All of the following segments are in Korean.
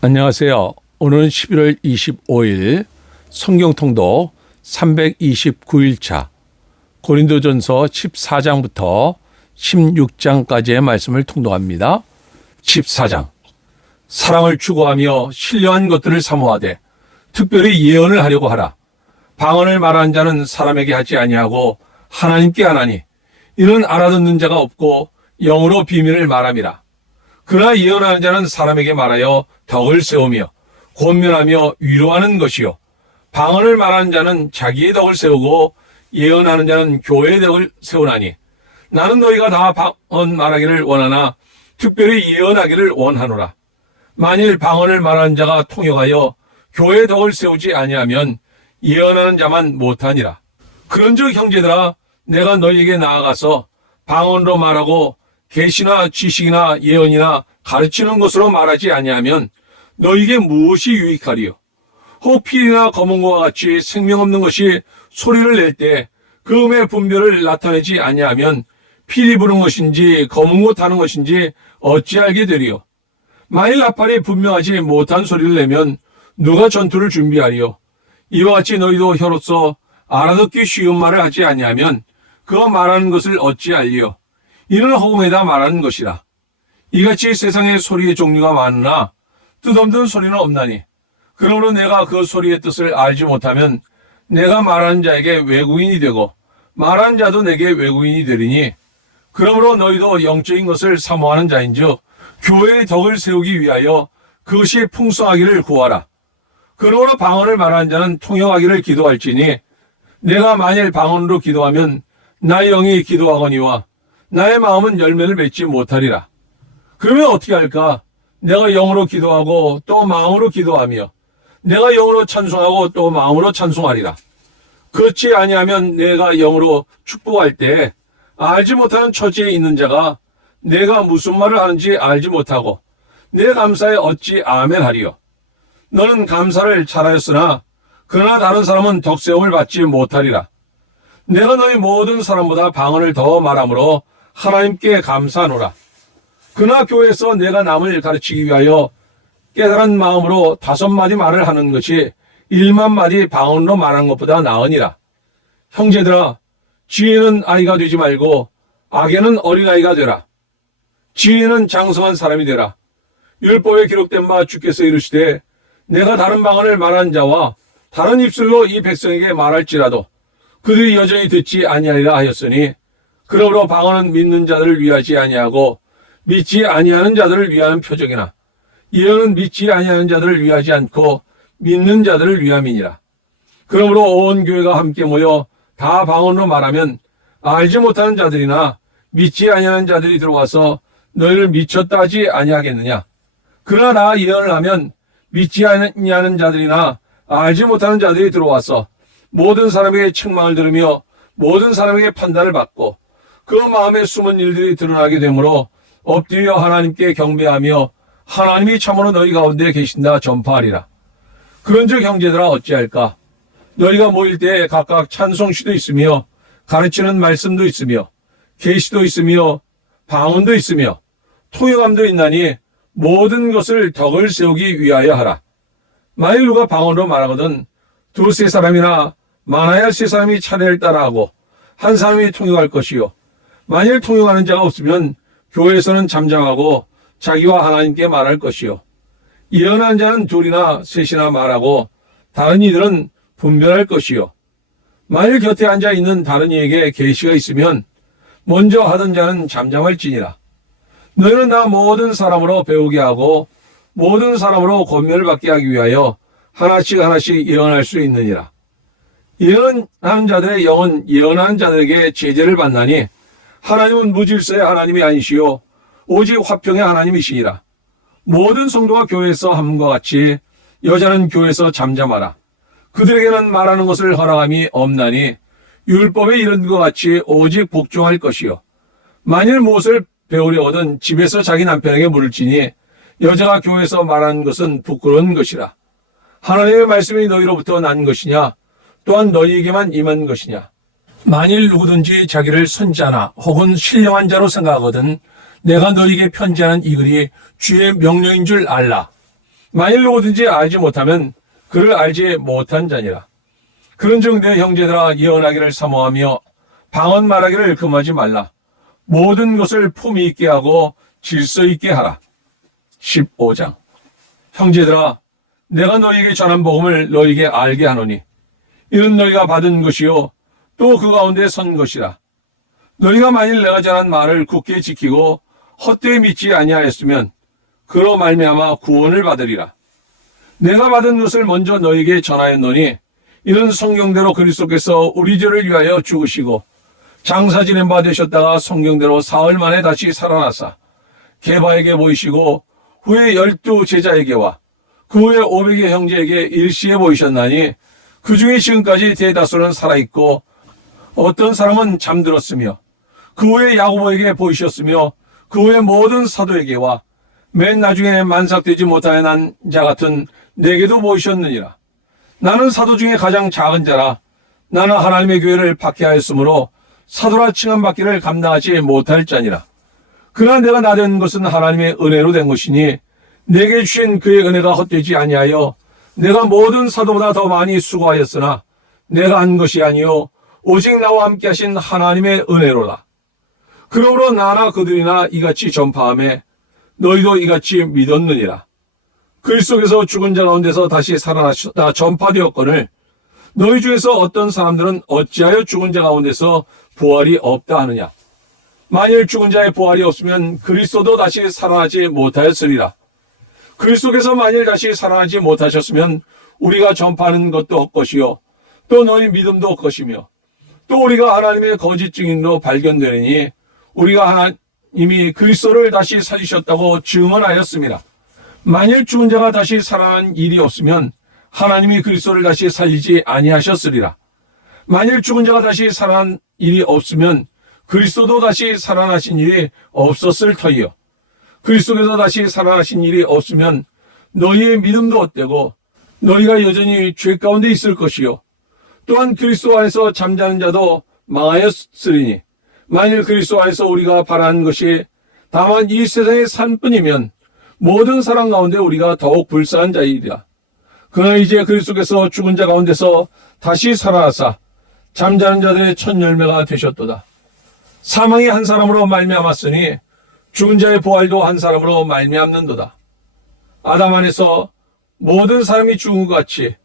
안녕하세요. 오늘은 11월 25일 성경통독 329일차 고린도전서 14장부터 16장까지의 말씀을 통독합니다. 14장 사랑을 추구하며 신령한 것들을 사모하되 특별히 예언을 하려고 하라. 방언을 말하는 자는 사람에게 하지 아니하고 하나님께 하나니 이는 알아듣는 자가 없고 영으로 비밀을 말함이라. 그러나 예언하는 자는 사람에게 말하여 덕을 세우며 권면하며 위로하는 것이요 방언을 말하는 자는 자기의 덕을 세우고 예언하는 자는 교회의 덕을 세우나니 나는 너희가 다 방언 말하기를 원하나 특별히 예언하기를 원하노라. 만일 방언을 말하는 자가 통역하여 교회의 덕을 세우지 아니하면 예언하는 자만 못하니라. 그런즉 형제들아 내가 너희에게 나아가서 방언으로 말하고 계시나 지식이나 예언이나 가르치는 것으로 말하지 아니하면 너희에게 무엇이 유익하리요? 혹 필이나 검은고와 같이 생명 없는 것이 소리를 낼 때 그 음의 분별을 나타내지 아니하면 필이 부는 것인지 검은고 타는 것인지 어찌 알게 되리요? 만일 나팔이 분명하지 못한 소리를 내면 누가 전투를 준비하리요? 이와 같이 너희도 혀로서 알아듣기 쉬운 말을 하지 아니하면 그가 말하는 것을 어찌 알리요? 이는 허공에다 말하는 것이라. 이같이 세상에 소리의 종류가 많으나 뜻없는 소리는 없나니 그러므로 내가 그 소리의 뜻을 알지 못하면 내가 말하는 자에게 외국인이 되고 말하는 자도 내게 외국인이 되리니 그러므로 너희도 영적인 것을 사모하는 자인즉 교회의 덕을 세우기 위하여 그것이 풍성하기를 구하라. 그러므로 방언을 말하는 자는 통역하기를 기도할지니 내가 만일 방언으로 기도하면 나의 영이 기도하거니와 나의 마음은 열매를 맺지 못하리라. 그러면 어떻게 할까? 내가 영으로 기도하고 또 마음으로 기도하며 내가 영으로 찬송하고 또 마음으로 찬송하리라. 그렇지 아니하면 내가 영으로 축복할 때 알지 못하는 처지에 있는 자가 내가 무슨 말을 하는지 알지 못하고 내 감사에 어찌 아멘하리요? 너는 감사를 잘하였으나 그러나 다른 사람은 덕세움을 받지 못하리라. 내가 너희 모든 사람보다 방언을 더 말하므로 하나님께 감사하노라. 그러나 교회에서 내가 남을 가르치기 위하여 깨달은 마음으로 5마디 말을 하는 것이 1만마디 방언으로 말한 것보다 나으니라. 형제들아, 지혜는 아이가 되지 말고 악에는 어린아이가 되라. 지혜는 장성한 사람이 되라. 율법에 기록된 바 주께서 이르시되 내가 다른 방언을 말하는 자와 다른 입술로 이 백성에게 말할지라도 그들이 여전히 듣지 아니하리라 하였으니 그러므로 방언은 믿는 자들을 위하지 아니하고 믿지 아니하는 자들을 위하는 표적이나 예언은 믿지 아니하는 자들을 위하지 않고 믿는 자들을 위함이니라. 그러므로 온 교회가 함께 모여 다 방언으로 말하면 알지 못하는 자들이나 믿지 아니하는 자들이 들어와서 너희를 미쳤다 하지 아니하겠느냐. 그러나 나 예언을 하면 믿지 아니하는 자들이나 알지 못하는 자들이 들어와서 모든 사람에게 책망을 들으며 모든 사람에게 판단을 받고 그 마음에 숨은 일들이 드러나게 되므로 엎드려 하나님께 경배하며 하나님이 참으로 너희 가운데 계신다 전파하리라. 그런즉 형제들아 어찌할까? 너희가 모일 때 각각 찬송시도 있으며 가르치는 말씀도 있으며 계시도 있으며 방언도 있으며 통역함도 있나니 모든 것을 덕을 세우기 위하여 하라. 만일 누가 방언으로 말하거든 2-3 많아야 3 차례를 따라하고 한 사람이 통역할 것이요 만일 통역하는 자가 없으면 교회에서는 잠잠하고 자기와 하나님께 말할 것이요 예언하는 자는 2-3 말하고 다른 이들은 분별할 것이요 만일 곁에 앉아 있는 다른 이에게 계시가 있으면 먼저 하던 자는 잠잠할지니라. 너희는 다 모든 사람으로 배우게 하고 모든 사람으로 권면을 받게 하기 위하여 하나씩 예언할 수 있느니라. 예언하는 자들의 영은 예언하는 자들에게 제재를 받나니 하나님은 무질서의 하나님이 아니시요 오직 화평의 하나님이시니라. 모든 성도가 교회에서 함과 같이 여자는 교회에서 잠잠하라. 그들에게는 말하는 것을 허락함이 없나니 율법에 이른 것 같이 오직 복종할 것이요 만일 무엇을 배우려거든 집에서 자기 남편에게 물을지니 여자가 교회에서 말하는 것은 부끄러운 것이라. 하나님의 말씀이 너희로부터 난 것이냐 또한 너희에게만 임한 것이냐. 만일 누구든지 자기를 선지자나 혹은 신령한 자로 생각하거든 내가 너희에게 편지하는 이 글이 주의 명령인 줄 알라. 만일 누구든지 알지 못하면 그를 알지 못한 자니라. 그런즉 내 형제들아 예언하기를 사모하며 방언 말하기를 금하지 말라. 모든 것을 품위 있게 하고 질서 있게 하라. 15장. 형제들아 내가 너희에게 전한 복음을 너희에게 알게 하노니 이는 너희가 받은 것이요 또 그 가운데 선 것이라. 너희가 만일 내가 전한 말을 굳게 지키고 헛되이 믿지 아니하였으면 그로 말미암아 구원을 받으리라. 내가 받은 것을 먼저 너희에게 전하였노니 이는 성경대로 그리스도께서 우리 죄를 위하여 죽으시고 장사 지낸 바 되셨다가 성경대로 사흘 만에 다시 살아나사 게바에게 보이시고 후에 12 제자에게와 그 후에 500의 형제에게 일시에 보이셨나니 그 중에 지금까지 대다수는 살아있고 어떤 사람은 잠들었으며 그 후에 야고보에게 보이셨으며 그 후에 모든 사도에게와 맨 나중에 만삭되지 못하여 난 자 같은 내게도 보이셨느니라. 나는 사도 중에 가장 작은 자라. 나는 하나님의 교회를 박해하였으므로 사도라 칭함받기를 감당하지 못할 자니라. 그러나 내가 나된 것은 하나님의 은혜로 된 것이니 내게 주신 그의 은혜가 헛되지 아니하여 내가 모든 사도보다 더 많이 수고하였으나 내가 한 것이 아니요 오직 나와 함께 하신 하나님의 은혜로라. 그러므로 나나 그들이나 이같이 전파하며 너희도 이같이 믿었느니라. 그리스도께서 죽은 자 가운데서 다시 살아나셨다 전파되었거늘 너희 중에서 어떤 사람들은 어찌하여 죽은 자 가운데서 부활이 없다 하느냐. 만일 죽은 자의 부활이 없으면 그리스도도 다시 살아나지 못하였으리라. 그리스도께서 만일 다시 살아나지 못하셨으면 우리가 전파하는 것도 헛것이요 또 너희 믿음도 헛것이며 또 우리가 하나님의 거짓 증인으로 발견되느니 우리가 하나님이 그리스도를 다시 살리셨다고 증언하였습니다. 만일 죽은 자가 다시 살아난 일이 없으면 하나님이 그리스도를 다시 살리지 아니하셨으리라. 만일 죽은 자가 다시 살아난 일이 없으면 그리스도도 다시 살아나신 일이 없었을 터이요. 그리스도께서 다시 살아나신 일이 없으면 너희의 믿음도 헛되고 너희가 여전히 죄 가운데 있을 것이요. 또한 그리스도 안에서 잠자는 자도 망하였으리니 만일 그리스도 안에서 우리가 바라는 것이 다만 이 세상의 산뿐이면 모든 사람 가운데 우리가 더욱 불쌍한 자이리라. 그러나 이제 그리스도께서 죽은 자 가운데서 다시 살아나사 잠자는 자들의 첫 열매가 되셨도다. 사망이 한 사람으로 말미암았으니 죽은 자의 부활도 한 사람으로 말미암는도다. 아담 안에서 모든 사람이 죽은 것 같이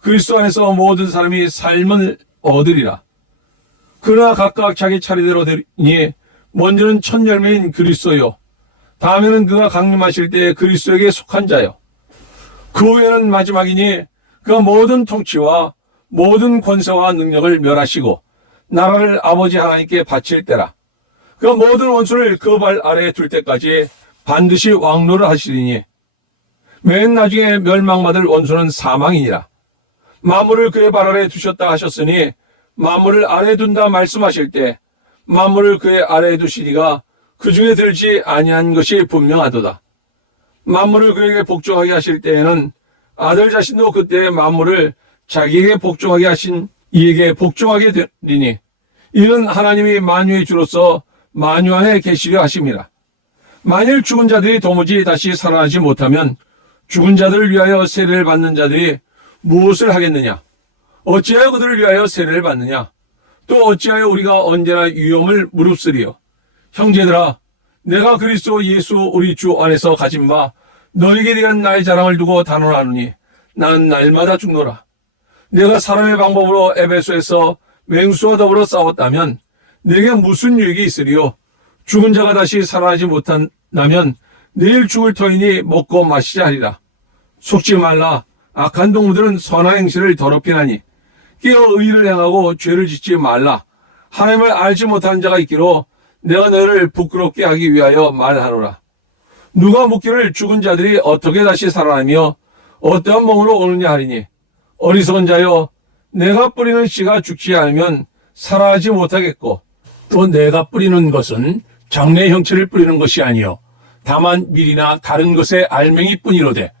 그리스도 안에서 모든 사람이 삶을 얻으리라. 그러나 각각 자기 차례대로 되니 먼저는 첫 열매인 그리스도요 다음에는 그가 강림하실 때 그리스도에게 속한 자요 그 후에는 마지막이니 그가 모든 통치와 모든 권세와 능력을 멸하시고 나라를 아버지 하나님께 바칠 때라. 그가 모든 원수를 그 발 아래에 둘 때까지 반드시 왕노를 하시리니 맨 나중에 멸망받을 원수는 사망이니라. 만물을 그의 발 아래에 두셨다 하셨으니 만물을 아래에 둔다 말씀하실 때 만물을 그의 아래에 두시리가 그 중에 들지 아니한 것이 분명하도다. 만물을 그에게 복종하게 하실 때에는 아들 자신도 그때 만물을 자기에게 복종하게 하신 이에게 복종하게 되리니 이는 하나님이 만유의 주로서 만유 안에 계시려 하심이라. 만일 죽은 자들이 도무지 다시 살아나지 못하면 죽은 자들을 위하여 세례를 받는 자들이 무엇을 하겠느냐? 어찌하여 그들을 위하여 세례를 받느냐? 또 어찌하여 우리가 언제나 위험을 무릅쓰리요? 형제들아, 내가 그리스도 예수 우리 주 안에서 가진 바 너에게 대한 나의 자랑을 두고 단언하노니 나는 날마다 죽노라. 내가 사람의 방법으로 에베소에서 맹수와 더불어 싸웠다면 내게 무슨 유익이 있으리요? 죽은 자가 다시 살아나지 못한다면 내일 죽을 터이니 먹고 마시자 하리라. 속지 말라. 악한 동무들은 선한 행실을 더럽히나니 깨어 의를 행하고 죄를 짓지 말라. 하나님을 알지 못한 자가 있기로 내가 너를 부끄럽게 하기 위하여 말하노라. 누가 묻기를 죽은 자들이 어떻게 다시 살아나며 어떠한 몸으로 오느냐 하리니 어리석은 자여, 내가 뿌리는 씨가 죽지 않으면 살아나지 못하겠고 또 내가 뿌리는 것은 장래 형체를 뿌리는 것이 아니요 다만 밀이나 다른 것의 알맹이뿐이로되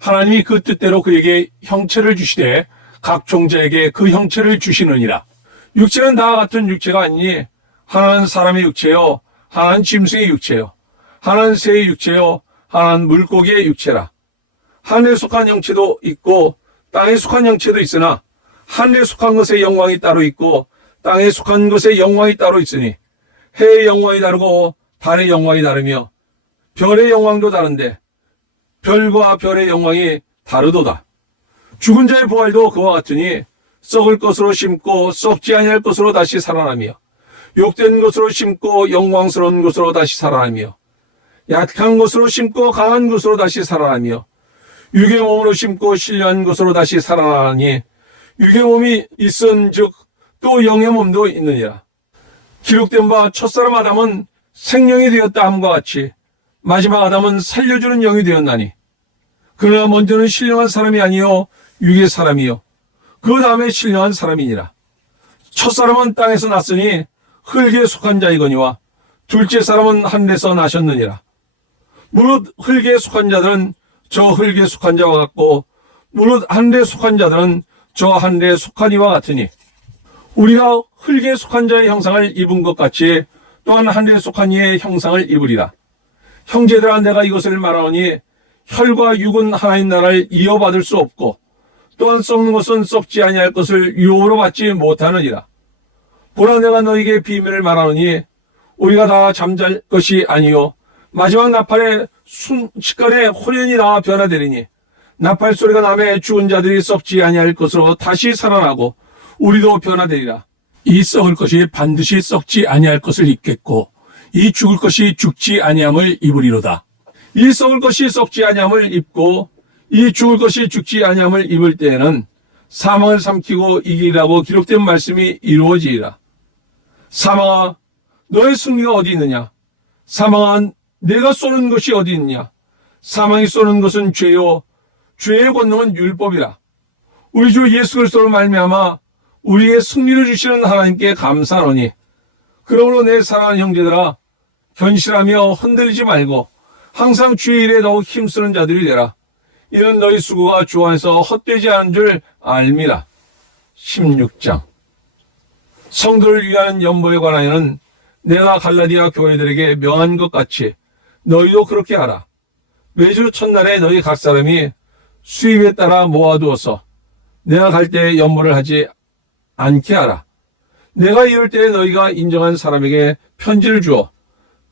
하나님이 그 뜻대로 그에게 형체를 주시되 각 종자에게 그 형체를 주시느니라. 육체는 다 같은 육체가 아니니 하나는 사람의 육체요 하나는 짐승의 육체요 하나는 새의 육체요 하나는 물고기의 육체라. 하늘에 속한 형체도 있고 땅에 속한 형체도 있으나 하늘에 속한 것의 영광이 따로 있고 땅에 속한 것의 영광이 따로 있으니 해의 영광이 다르고 달의 영광이 다르며 별의 영광도 다른데 별과 별의 영광이 다르도다. 죽은 자의 부활도 그와 같으니 썩을 것으로 심고 썩지 아니할 것으로 다시 살아나며 욕된 것으로 심고 영광스러운 것으로 다시 살아나며 약한 것으로 심고 강한 것으로 다시 살아나며 육의 몸으로 심고 신령한 것으로 다시 살아나니 육의 몸이 있은즉 또 영의 몸도 있느니라. 기록된 바 첫사람 아담은 생명이 되었다 함과 같이 마지막 아담은 살려주는 영이 되었나니 그러나 먼저는 신령한 사람이 아니요 육의 사람이요 그 다음에 신령한 사람이니라. 첫사람은 땅에서 났으니 흙에 속한 자이거니와 둘째 사람은 하늘에서 나셨느니라. 무릇 흙에 속한 자들은 저 흙에 속한 자와 같고 무릇 하늘에 속한 자들은 저 하늘에 속한 이와 같으니 우리가 흙에 속한 자의 형상을 입은 것 같이 또한 하늘에 속한 이의 형상을 입으리라. 형제들아 내가 이것을 말하오니 혈과 육은 하나님 나라를 이어받을 수 없고 또한 썩는 것은 썩지 아니할 것을 유업으로 받지 못하느니라. 보라 내가 너에게 비밀을 말하노니 우리가 다 잠잘 것이 아니요 마지막 나팔의 순식간에 혼연이 다 변화되리니 나팔 소리가 나매 죽은 자들이 썩지 아니할 것으로 다시 살아나고 우리도 변화되리라. 이 썩을 것이 반드시 썩지 아니할 것을 입겠고 이 죽을 것이 죽지 아니함을 입으리로다. 이 썩을 것이 썩지 아니함을 입고 이 죽을 것이 죽지 아니함을 입을 때에는 사망을 삼키고 이기라고 기록된 말씀이 이루어지리라. 사망아 너의 승리가 어디 있느냐? 사망아 내가 쏘는 것이 어디 있느냐? 사망이 쏘는 것은 죄요 죄의 권능은 율법이라. 우리 주 예수 그리스도로 말미암아 우리의 승리를 주시는 하나님께 감사하노니 그러므로 내 사랑하는 형제들아 견실하며 흔들리지 말고 항상 주의 일에 더욱 힘쓰는 자들이 되라. 이는 너희 수고가 주 안에서 헛되지 않은 줄 알미라. 16장 성도를 위한 연보에 관하여는 내가 갈라디아 교회들에게 명한 것 같이 너희도 그렇게 하라. 매주 첫날에 너희 각 사람이 수입에 따라 모아두어서 내가 갈 때에 연보를 하지 않게 하라. 내가 이럴 때에 너희가 인정한 사람에게 편지를 주어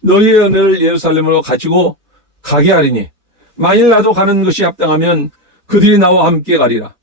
너희의 은혜를 예루살렘으로 가지고 가게 하리니 만일 나도 가는 것이 합당하면 그들이 나와 함께 가리라.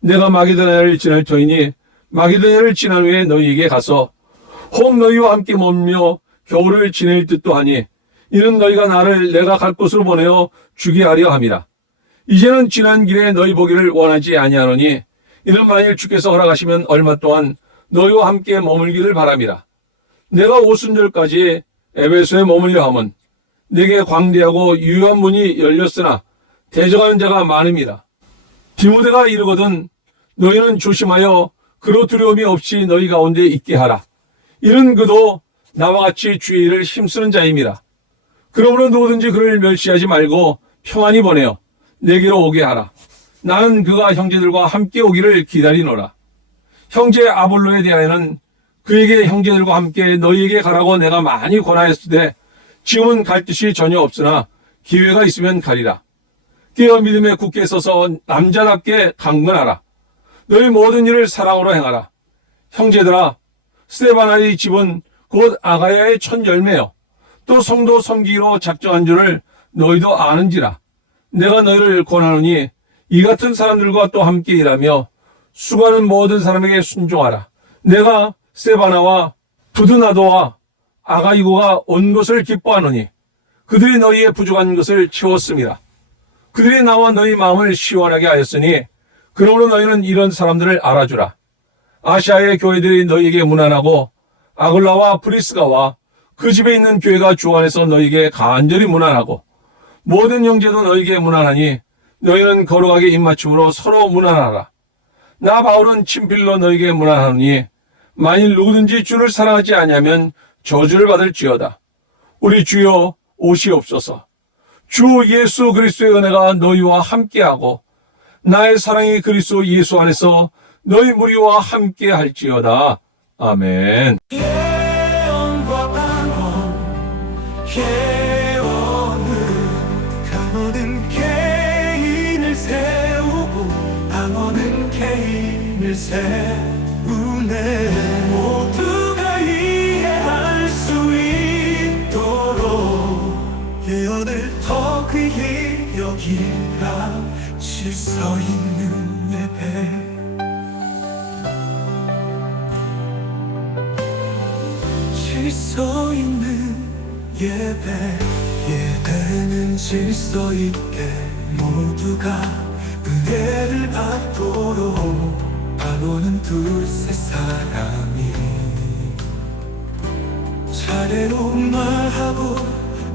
내가 마게도냐를 지날 터이니 마게도냐를 지난 후에 너희에게 가서 혹 너희와 함께 머물며 겨울을 지낼 듯도 하니 이는 너희가 나를 내가 갈 곳으로 보내어 주게 하려 함이라. 이제는 지난 길에 너희 보기를 원하지 아니하노니 이는 만일 주께서 허락하시면 얼마 동안 너희와 함께 머물기를 바람이라. 내가 오순절까지 에베소에 머물려 함은 내게 광대하고 유효한 문이 열렸으나 대적하는 자가 많음이라. 디모데가 이르거든 너희는 조심하여 그로 두려움이 없이 너희 가운데 있게 하라. 이는 그도 나와 같이 주의 일을 힘쓰는 자임이라. 그러므로 누구든지 그를 멸시하지 말고 평안히 보내어 내게로 오게 하라. 나는 그가 형제들과 함께 오기를 기다리노라. 형제 아볼로에 대하여는 그에게 형제들과 함께 너희에게 가라고 내가 많이 권하였으되 지금은 갈 뜻이 전혀 없으나 기회가 있으면 가리라. 깨어 믿음에 굳게 서서 남자답게 강건하라. 너희 모든 일을 사랑으로 행하라. 형제들아 스데바나의 집은 곧 아가야의 첫 열매요 또 성도 섬기기로 작정한 줄을 너희도 아는지라. 내가 너희를 권하노니 이 같은 사람들과 또 함께 일하며 수고하는 모든 사람에게 순종하라. 내가 스데바나와 부드나도와 아가이고가 온 것을 기뻐하노니 그들이 너희의 부족한 것을 채웠음이라. 그들이 나와 너희 마음을 시원하게 하였으니 그러므로 너희는 이런 사람들을 알아주라. 아시아의 교회들이 너희에게 문안하고 아굴라와 브리스가와 그 집에 있는 교회가 주 안에서 너희에게 간절히 문안하고 모든 형제도 너희에게 문안하니 너희는 거룩하게 입맞춤으로 서로 문안하라. 나 바울은 친필로 너희에게 문안하노니 만일 누구든지 주를 사랑하지 아니하면 저주를 받을지어다. 우리 주여 오시옵소서. 주 예수 그리스도의 은혜가 너희와 함께하고 나의 사랑이 그리스도 예수 안에서 너희 무리와 함께 할지어다. 아멘. 그 모든 개인을 교회를 세우네. 모두가 이해할 수 있도록 예언을 더 귀히 여기라. 질서 있는 예배, 질서 있는 예배. 예배는 질서 있게 모두가 은혜를 받도록 반오는 둘세 사람이 차례로 말하고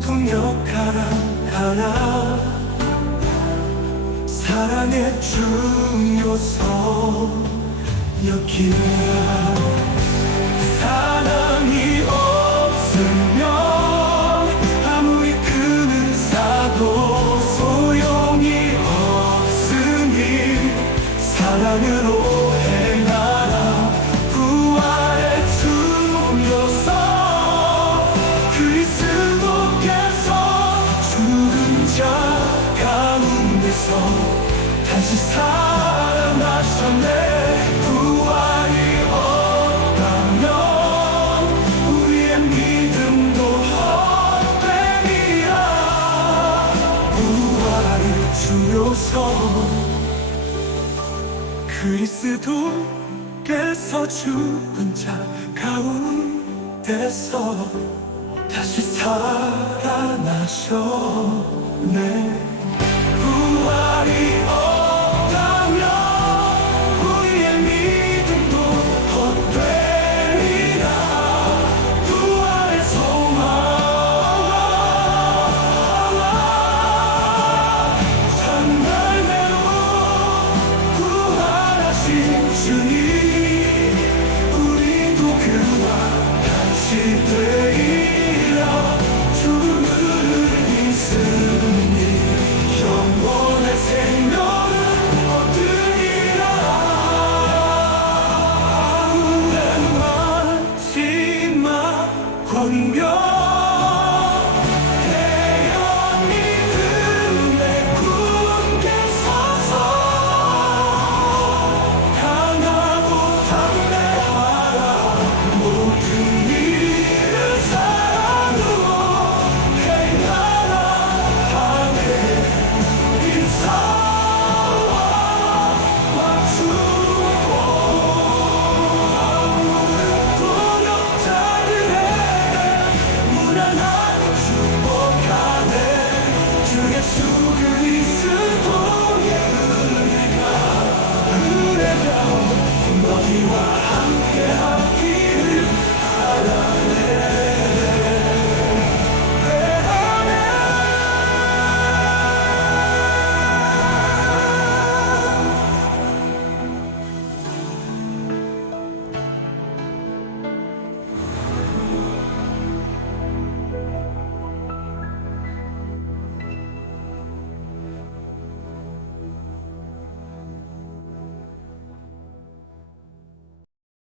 통역하라 가라. 사랑의 중요성 여기라. 사랑이 없으면 아무리 큰 은사도 소용이 없으니 사랑으로 행하라. 부활의 중요성 그리스도께서 죽은 자 가운데서 다시 살아나셨네. 부활이 없다면 우리의 믿음도 헛되리라. 부활의 중요성 그리스도께서 죽은 자 가운데서 다시 살아나셨네. 부활이